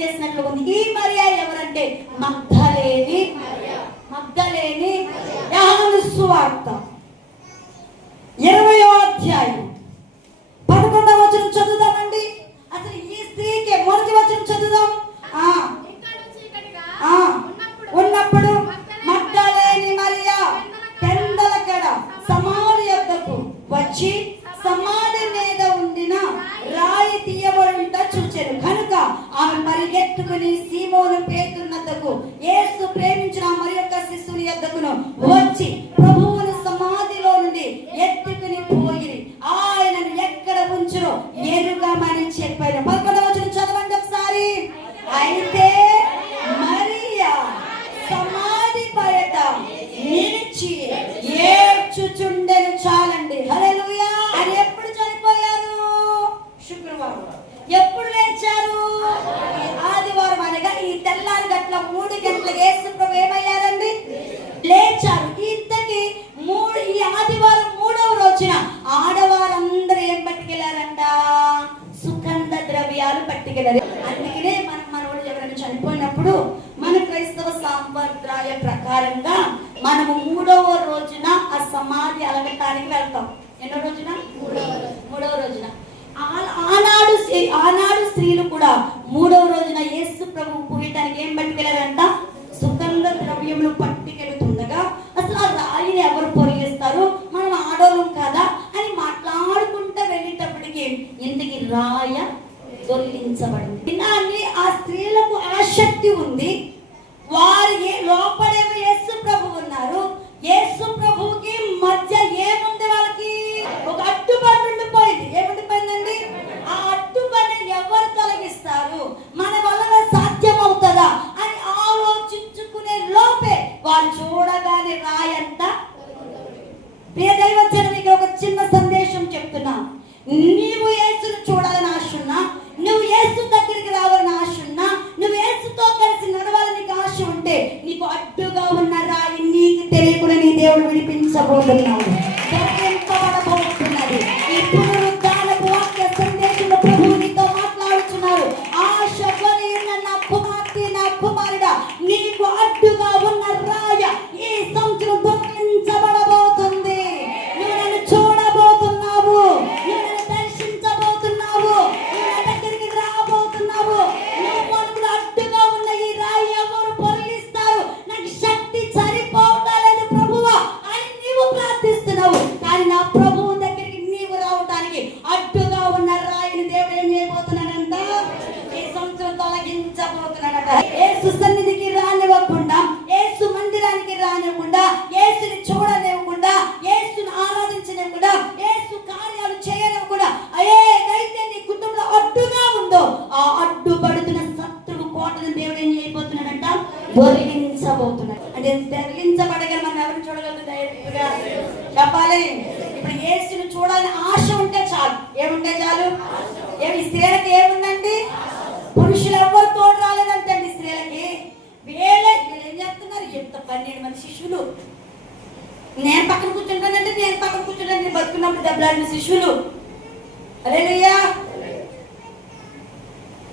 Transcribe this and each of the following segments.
చేసినట్లు ఉంది. ఈ మరియా ఎవరంటే మా వచ్చిన ఆడవారందరూ ఏం పట్టుకెళ్ళారంట సుగంధ ద్రవ్యాలు పట్టుకెళ్ళారు. అందుకనే మన మన ఎవరైనా చనిపోయినప్పుడు మన క్రైస్తవ సాంప్రదాయ ప్రకారంగా మనము మూడవ రోజున ఆ సమాధి అలగటానికి వెళ్తాం. ఎన్నో రోజున? మూడవ రోజున. ఆనాడు ఆనాడు స్త్రీలు కూడా మూడవ రోజున యేసు ప్రభు పూయటానికి ఏం పట్టుకెళ్ళారంట సుగంధ ద్రవ్యములు పట్టు రాయ దొల్లించబడింది ఆ స్త్రీలకు ఆసక్తి ఉంది. Fernando. నేను పక్కన కూర్చుంటానంటే నేను పక్కన కూర్చుంటాను. నేను బతుకున్నప్పుడు దెబ్బలాడిన శిష్యులు. అరేనయ్యా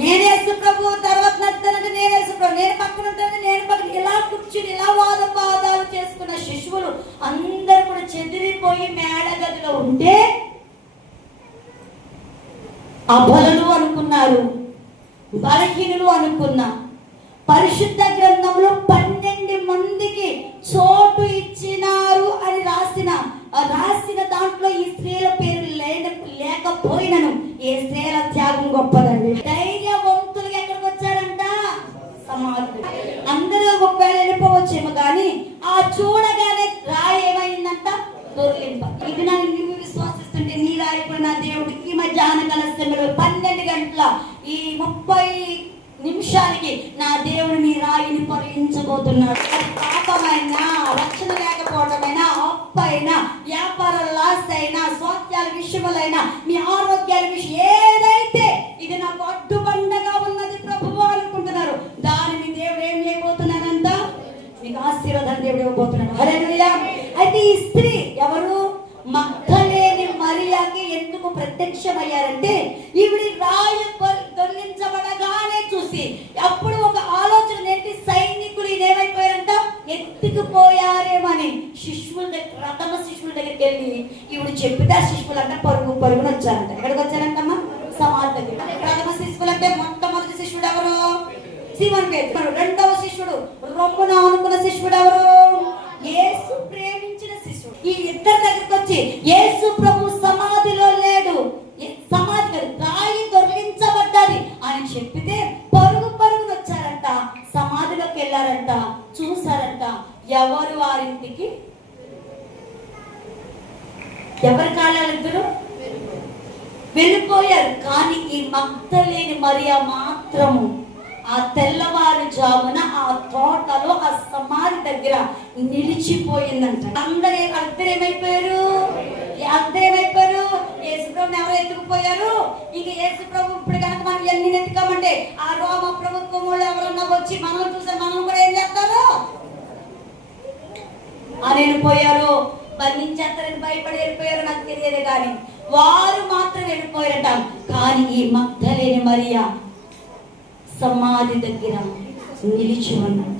నేనేసు ప్రభు తర్వాత నడుతానంటే నేనేసు ప్రభు. నేను పక్కన ఉంటాను నేను పక్కన ఇలా కూర్చుని ఇలా వాద వాదాలు చేసుకున్న శిశువులు అందరూ కూడా చెదిరిపోయి మేడ గదిలో ఉంటే అబలలు అనుకున్నారు బలహీనులు అనుకున్నా. పరిశుద్ధ గ్రంథంలో పన్నెండు మందికి చోటు ఇచ్చిన రాసిన దాంట్లో ఈ స్త్రీల పేరు లేకపోయినను ఏ స్త్రీల త్యాగం గొప్పదండి. ధైర్యవంతులుగా ఎక్కడికి వచ్చారంట? సమాధులు. అందరూ ఒకవేళ వెళ్ళిపోవచ్చేమో కానీ ఆ చూడగానే రాయి ఏమైందంట? దొరికింప ఇది నా నువ్వు విశ్వాసిస్తుంటే నీ రాయి నా దేవుడికి ఈ మధ్యాహ్న కాల సమయంలో పన్నెండు గంటల ఈ ముప్పై నిమిషానికి నా దేవుడు నీ రాయిని పొరగించబోతున్నాడు పాపమైనా? విషయములైనా మీ ఆరోగ్యాల విషయం ఏదైతే ఇది నాకు అడ్డుబండగా ఉన్నది ప్రభువు అనుకుంటున్నారు దానిని దేవుడు ఏం చేయబోతున్నారంట మీకు ఆశీర్వాదాన్ని దేవుడు ఇవ్వబోతున్నాడు. హల్లెలూయా. అయితే ఈ స్త్రీ ఎవరు? మక్కలేని మరియాకి ఎందుకు ప్రత్యక్షమయ్యారంటే ఈవిడి రాయి దొల్లించబడ ఎత్తుకుపోయారేమని శిష్యుల దగ్గర రథమ శిష్యుల దగ్గరికి వెళ్ళి ఈవిడ చెప్పితే ఆ శిశువులు అంటే పరుగు పరుగున వచ్చారంట. ఎక్కడికి వచ్చారంటమ్మా? సమాధి దగ్గర ప్రథమ శిశువులు అంటే మొట్టమొదటి శిష్యుడు ఎవరు సీమన్ పేరు రెండవ శిష్యుడు రొమ్మున అనుకున్న శిష్యుడు ఎవరు యేసు ప్రేమించిన శిష్యుడు. ఈ ఇద్దరు దగ్గరికి వచ్చి యేసు ప్రభు సమా ఎవరి కాలాలు ఇద్దరు వెళ్ళిపోయారు కానీ ఈ మగ్ధలేని మరియా మాత్రము ఆ తెల్లవారు జామున ఆ తోటలో ఆ సమాధి దగ్గర నిలిచిపోయిందంట. అందరూ అద్దరు ఏమైపోయారు? అద్దరు ఏమైపోయారు? యేసుప్రభుని ఎవరు ఎత్తుకుపోయారు? ఇంక యేసు ప్రభు ఇప్పుడు కనుక మనం ఎన్ని ఎత్తుకోమంటే ఆ రోమ ప్రభుత్వం ఎవరన్నా వచ్చి మనం చూసే మనం కూడా ఏం చేస్తారు? అని పోయారు బంధించేస్తారని భయపడి వెళ్ళిపోయారు నాకు తెలియదు కానీ వారు మాత్రం వెళ్ళిపోయారట. కానీ ఈ మగ్ధలేని మరియా సమాధి దగ్గర నిలిచి ఉన్నట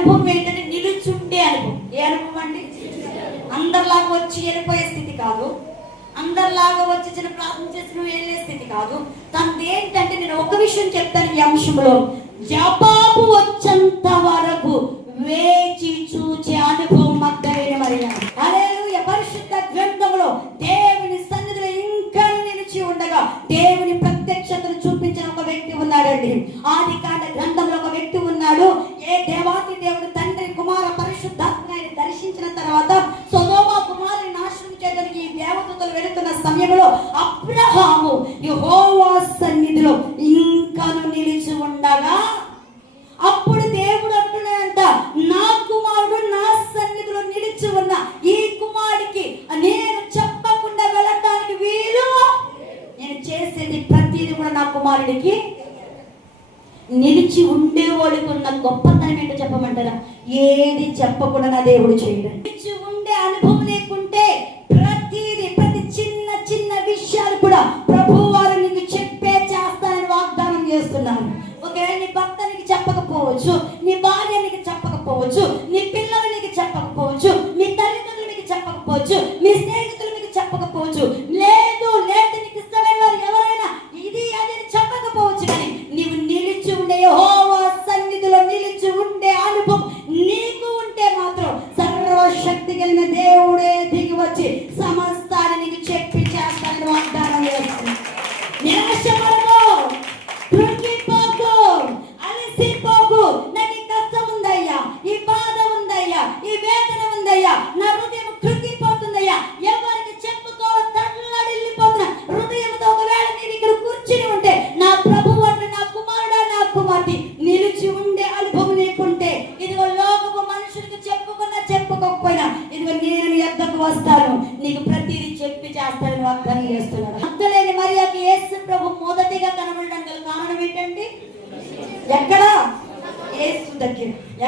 అనుభవం ఏంటంటే నిలుచుండే అనుభవం. ఏ అనుభవం అండి? అందరిలాగా వచ్చి వెళ్ళిపోయే స్థితి కాదు. అందరిలాగా వచ్చి చిన్న ప్రార్థన చేసి నువ్వు వెళ్ళే స్థితి కాదు. తనది ఏంటంటే నేను ఒక విషయం చెప్తాను ఈ అంశంలో. జవాబు కుమారుడికి నిలిచి ఉండేవాడికి ఉన్న గొప్పతనం ఏంటో చెప్పమంటారా? ఏది చెప్పకుండా నా దేవుడు చేయడం నిలిచి ఉండే అనుభవం లేకుంటే ప్రతిదీ ప్రతి చిన్న చిన్న విషయాలు కూడా ప్రభు వారు నీకు చెప్పే చేస్తానని వాగ్దానం చేస్తున్నారు. ఒకవేళ నీ భర్త నీకు చెప్పకపోవచ్చు నీ భార్య నీకు చెప్పకపోవచ్చు నీ పిల్లలు నీకు చెప్పకపోవచ్చు మీ తల్లిదండ్రులు చెప్పకపోవచ్చు మీ స్నేహితులు మీకు చెప్పకపోవచ్చు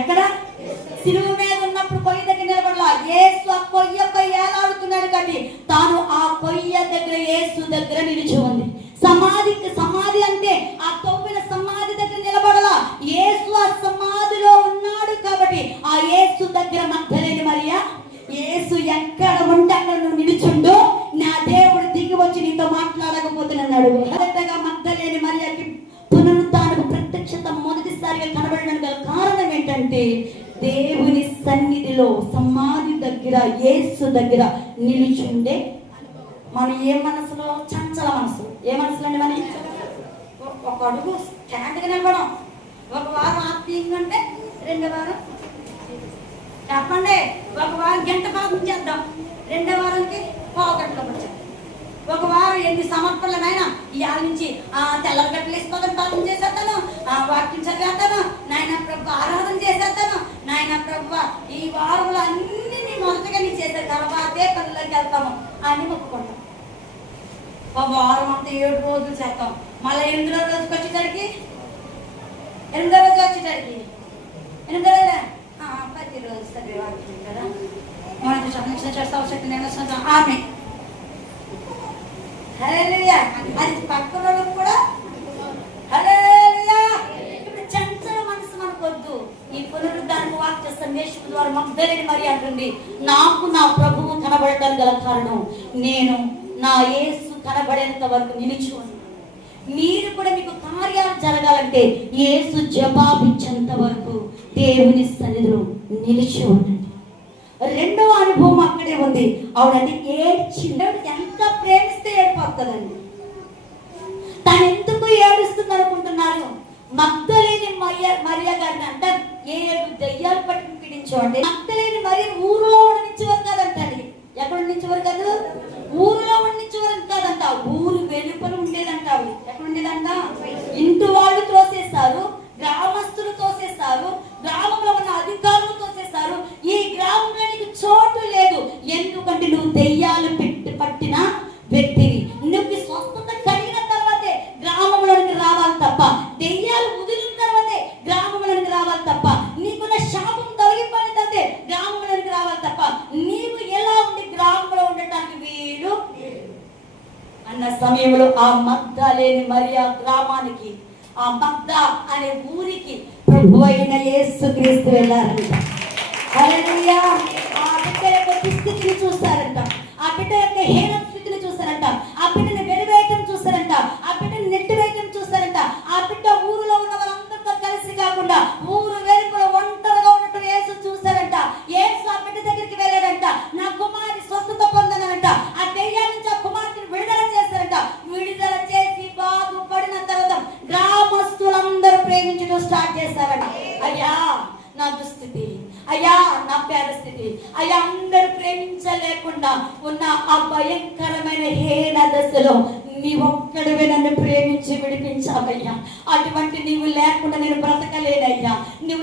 ఎక్కడ? సిలువ మీద ఉన్నప్పుడు కొయ్య దగ్గర నిలబడలా. యేసు ఆ కొయ్యపై ఏలాడుతున్నాడు కాబట్టి తాను ఆ కొయ్య దగ్గర యేసు దగ్గర నిలిచి ఉంది. సమాధికి సమాధి అంటే ఆ తవ్విన సమాధి దగ్గర నిలబడలా. యేసు ఆ సమాధిలో ఉన్నాడు కాబట్టి ఆ యేసు దగ్గర మధ్యలేని మరియా ఏసు ఎక్కడ ఉంటే నువ్వు నిలుచుండు. నా దేవుడు దిగి వచ్చి నీతో మాట్లాడకపోతున్నాడు మొదటగా మధ్యలేని మరియాకి పునరుత్నకు ప్రత్యక్షత మొదటిసారిగా కనబడడానికి అంటే దేవుని సన్నిధిలో సమాధి దగ్గర యేసు దగ్గర నిలుచుండే మనం ఏ మనసులో? చంచల మనసు. ఏ మనసులో అండి మనం ఒక అడుగు స్టాండ్గా నిలవడం ఒక వారం ఆత్మీయంగా అంటే రెండో వారం చెప్పండి. ఒక వారం గంట పాపం చేద్దాం. రెండో వారానికి పావు వచ్చాం. ఒక వారం ఎన్ని సమర్పణలనైనా ఇవాళ నుంచి ఆ తెల్ల గంటలు పాపం చేసేస్తాను ఆ వాక్యం చదివేస్తాను నాయన ప్రభు ఆరాధన చేసేస్తాను నాయన ప్రభు ఈ వారంలో అన్ని నీ మొదటగా నీ చేసే తర్వాతే పనులకి వెళ్తాము అని ఒప్పుకుంటాం. ఒక వారం అంతా ఏడు రోజులు చేస్తాం. మళ్ళీ ఎనిమిదో రోజుకి వచ్చేసరికి? ఎనిమిదో రోజు వచ్చేసరికి? ఎనిమిదో రోజు? ఆ, ప్రతి రోజు చదివే వాక్యం కదా. మనకి సంరక్షణ చేస్తావు శక్తి నేను ఆమె అది పక్కన వాళ్ళకు కూడా హల్లెలూయా. ఇప్పుడు చంచల మనసు మనకొద్దు ఈ పునరుద్ధారణ వాక్య సందేశం ద్వారా మగ్ధలేని మరి అంటుంది. నాకు నా ప్రభువు కనబడటం గల కారణం నేను నా యేసు కనబడేంత వరకు నిలిచి మీరు కూడా మీకు కార్యాలు జరగాలంటే యేసు జవాబిచ్చేంత వరకు దేవుని సన్నిధిలో నిలిచి ఉండండి. రెండవ అనుభవం అక్కడే ఉంది. ఆవిడంటే ఏడ్చింది ఎంత ఏర్పడుతుందండి. తను ఎందుకు ఏడుస్తుంది అనుకుంటున్నారు మగ్ధలేని మరియ మరియ గారిని అంట ఏడు దయ్యాలు పట్టుకుని పీడించండి మగ్ధలేని మరి ఊరిలో ఉండనిచ్చేవారు కాదంటండి. ఎక్కడ వరకు కాదు? ఊరిలో ఉండనిచ్చేవారు కాదంట. ఊరు వెలుపల ఉండేదంట ఎక్కడ ఉండేదంట? ఇంటి వాళ్ళు తోసేస్తారు గ్రామస్తులు తోసేస్తారు గ్రామంలో ఉన్న అధికారులు గ్రామానికి ఆ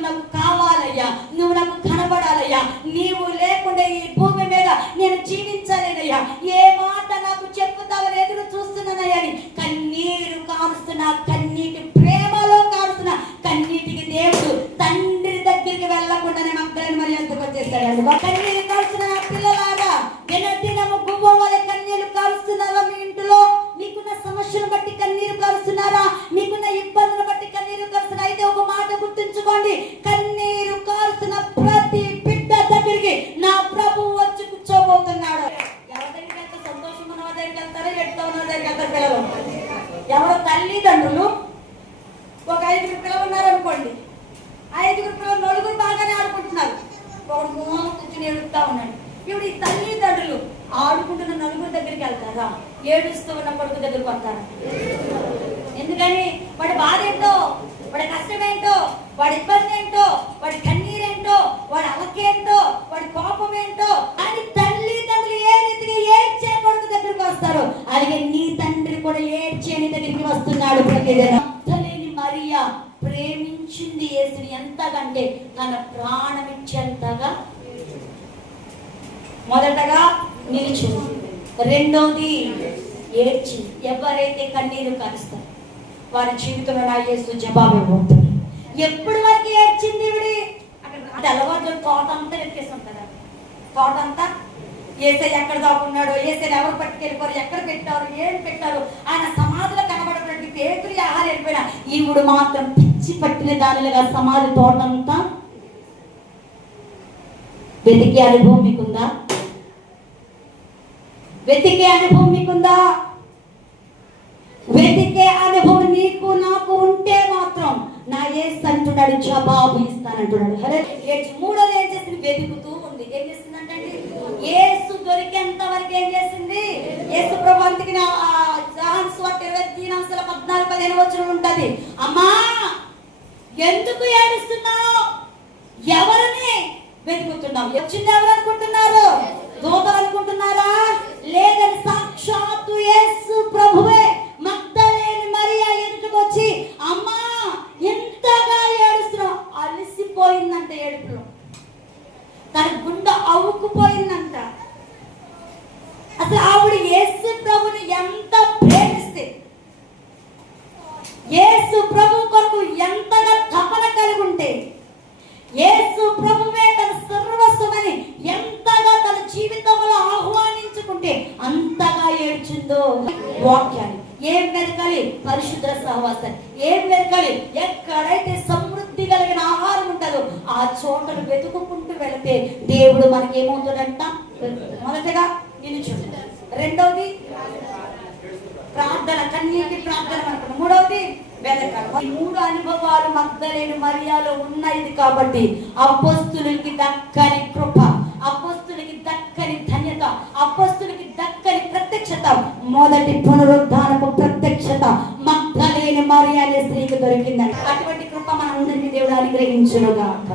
నాకు కావాలయ్యా. నువ్వు నాకు కనబడాలయ్యా. నీవు లేకుండా ఈ భూమి మీద నేను జీవించలేనయ్యా ఏమా దగ్గరికి వెళ్తారో ఎట్లా ఉన్న పిల్లలు ఎవరో తల్లిదండ్రులు ఒక ఐదుగురు పిల్లలు ఉన్నారనుకోండి. ఐదుగురు పిల్లలు నలుగురు బాగానే ఆడుకుంటున్నారు. ఒకడు మూల కూర్చుని ఏడుస్తూ ఉన్నాడు. ఇప్పుడు ఈ తల్లిదండ్రులు ఆడుకుంటున్న నలుగురు దగ్గరికి వెళ్తారా? ఏడుస్తూ ఉన్న కొడుకు దగ్గరికి వస్తారా? ఎందుకని? వాడి బాధ ఏంటో? వాడి కష్టం ఏంటో? వాడి ఇబ్బంది ఏంటో? వాడి కన్నీరేంటో? వాడి అలకేంటో? వాడి కోపం ఏంటో? అని వస్తారు. అలాగే నీ తండ్రి కూడా ఏడ్చే నీ దగ్గరికి వస్తున్నాడు ప్రతిదిన. మరియా ప్రేమించింది యేసుని ఎంతకంటే తన ప్రాణం ఇచ్చేంతగా మొదటగా నిలిచింది రెండోది ఏడ్చి. ఎవరైతే కన్నీరు కలుస్తారు వారి జీవితంలో నా యేసు జవాబు ఇవ్వబోతుంది. ఎప్పుడు వరకు ఏడ్చింది ఇవిడి అక్కడ అది అలవాటు తోట అంతా ఎక్కేసాం కదా. తోట అంతా ఏసై ఎక్కడ దాక్కున్నాడో ఏసై ఎవరు పట్టుకెళ్ళిపోరు ఎక్కడ పెట్టారు ఏం పెట్టారు? ఆయన సమాధిలో కనబడినటువంటి పేతులు ఆహారం వెళ్ళిపోయినా. ఈవిడు మాత్రం పిచ్చి పట్టిన దానిలుగా సమాధి తోటంతా వెతికే అనుభవం మీకుందా? వెతికే అనుభవం మీకుందా? వెతికే అనుభవం నీకు నాకు ఉంటే మాత్రం నా ఏ అంటున్నాడు జవాబు ఇస్తానంటున్నాడు. హరే మూడోది ఏం చేసింది వెతుకుతూ ఉంది. ఏం చేసింది ఏసు దొరికేంత వరకు ఏం చేసింది? ఏసు ప్రభాంతికి జహాన్ స్వాట్ ఇరవై తీనాంశాల పద్నాలుగు పదిహేను వచ్చిన ఉంటది. అమ్మా ఎందుకు ఏడుస్తున్నావు? ఎవరిని వెతుకుతున్నావు? వచ్చింది ఎవరు అనుకుంటున్నారు? దూతలు అనుకుంటున్నారా? లేదని సాక్షాత్తు యేసు ప్రభువే మగ్ధలేని మరియా ఎదుటికి వచ్చి అమ్మా ఎంతగా ఏడుస్తున్నావు అలసిపోయిందంట ఏడుపులో తన గుండె అవ్వుకుపోయిందంట అసలు ఆవిడ యేసు ప్రభుని ఎంత ప్రేమిస్తే యేసు ప్రభు కొరకు ఎంతగా తపన కలిగి ఉంటే యేసు ప్రభువే తన సర్వస్వమని ఎంతగా తన జీవితంలో ఆహ్వానించుకుంటే అంతగా ఏడ్చిందో వాక్యాన్ని ఏం వెతకాలి పరిశుద్ధ సహవాసాన్ని ఏం వెతకాలి ఎక్కడైతే సమృద్ధి కలిగిన ఆహారం ఉంటుందో ఆ చోటను వెతుకుకుంటూ వెళితే దేవుడు మనకి ఏమవుతాడంట మొదటగా నిలుచుంటాడు రెండవది ప్రార్థన కన్నీటి ప్రార్థన అనుకున్నాం మూడవది వెనకాల ఈ మూడు అనుభవాలు మగ్ధలేని మరియాలో ఉన్నాయి కాబట్టి అపస్తులకి దక్కని కృప అపస్తులకి దక్కని ధన్యత అపస్తులకి దక్కని ప్రత్యక్షత మొదటి పునరుద్ధానపు ప్రత్యక్షత మగ్ధలేని మర్యాద స్త్రీకి దొరికిందని అటువంటి కృప మనందరికీ దేవుడు అనుగ్రహించునుగాక.